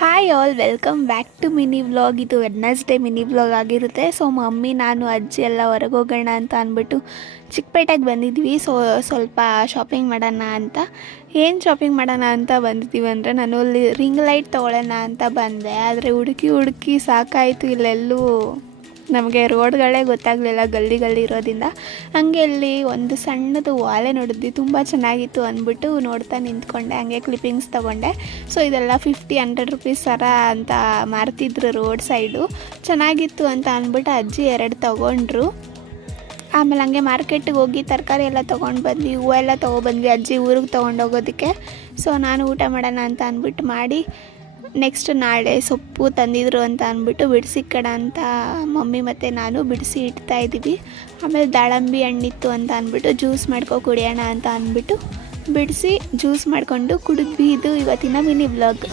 Hi all, welcome back to mini vlog. ಇದು Wednesday mini vlog ಆಗಿರುತ್ತೆ. So mummy, ನಾನು, ಅಜ್ಜಿ ಎಲ್ಲ ಹೊರಗೆ ಹೋಗೋಣ ಅಂತ ಅಂದ್ಬಿಟ್ಟು ಚಿಕ್ಕಪೇಟೆಗೆ ಬಂದಿದ್ವಿ. ಸ್ವಲ್ಪ ಶಾಪಿಂಗ್ ಮಾಡೋಣ ಅಂತ. ಏನು ಶಾಪಿಂಗ್ ಮಾಡೋಣ ಅಂತ ಬಂದಿದ್ದೀವಿ ಅಂದರೆ, ನಾನು ಅಲ್ಲಿ ರಿಂಗ್ ಲೈಟ್ ತೊಗೊಳ್ಳೋಣ ಅಂತ ಬಂದೆ. ಆದರೆ ಹುಡುಕಿ ಸಾಕಾಯಿತು. ಇಲ್ಲೆಲ್ಲೂ ನಮಗೆ ರೋಡ್ಗಳೇ ಗೊತ್ತಾಗಲಿಲ್ಲ, ಗಲ್ಲಿ ಇರೋದ್ರಿಂದ. ಹಂಗೆ ಅಲ್ಲಿ ಒಂದು ಸಣ್ಣದು ವಾಲೆ ನೋಡಿದ್ವಿ, ತುಂಬ ಚೆನ್ನಾಗಿತ್ತು ಅಂದ್ಬಿಟ್ಟು ನೋಡ್ತಾ ನಿಂತ್ಕೊಂಡೆ. ಹಂಗೆ ಕ್ಲಿಪ್ಪಿಂಗ್ಸ್ ತೊಗೊಂಡೆ. ಸೊ ಇದೆಲ್ಲ 50-100 ರುಪೀಸ್ ಸರ ಅಂತ ಮಾರ್ತಿದ್ರು ರೋಡ್ ಸೈಡು. ಚೆನ್ನಾಗಿತ್ತು ಅಂತ ಅಂದ್ಬಿಟ್ಟು ಅಜ್ಜಿ 2 ತೊಗೊಂಡ್ರು. ಆಮೇಲೆ ಹಂಗೆ ಮಾರ್ಕೆಟಿಗೆ ಹೋಗಿ ತರಕಾರಿ ಎಲ್ಲ ತೊಗೊಂಡು ಬಂದ್ವಿ, ಹೂವು ಎಲ್ಲ ತೊಗೊಬಂದ್ವಿ ಅಜ್ಜಿ ಊರಿಗೆ ತೊಗೊಂಡೋಗೋದಕ್ಕೆ. ಸೊ ನಾನು ಊಟ ಮಾಡೋಣ ಅಂತ ಅಂದ್ಬಿಟ್ಟು ಮಾಡಿ, ನೆಕ್ಸ್ಟ್ ನಾಳೆ ಸೊಪ್ಪು ತಂದಿದ್ರು ಅಂತ ಅಂದ್ಬಿಟ್ಟು ಬಿಡಿಸಿಕ್ಕಡ ಅಂತ ಮಮ್ಮಿ ಮತ್ತು ನಾನು ಬಿಡಿಸಿ ಇಡ್ತಾಯಿದ್ದೀವಿ. ಆಮೇಲೆ ದಾಳಂಬಿ ಹಣ್ಣಿತ್ತು ಅಂತ ಅಂದ್ಬಿಟ್ಟು ಜ್ಯೂಸ್ ಕುಡಿಯೋಣ ಅಂತ ಅಂದ್ಬಿಟ್ಟು ಬಿಡಿಸಿ ಜ್ಯೂಸ್ ಮಾಡಿಕೊಂಡು ಕುಡಿದ್ವಿ. ಇದು ಇವತ್ತಿನ ಮಿನಿ ವ್ಲಾಗ್.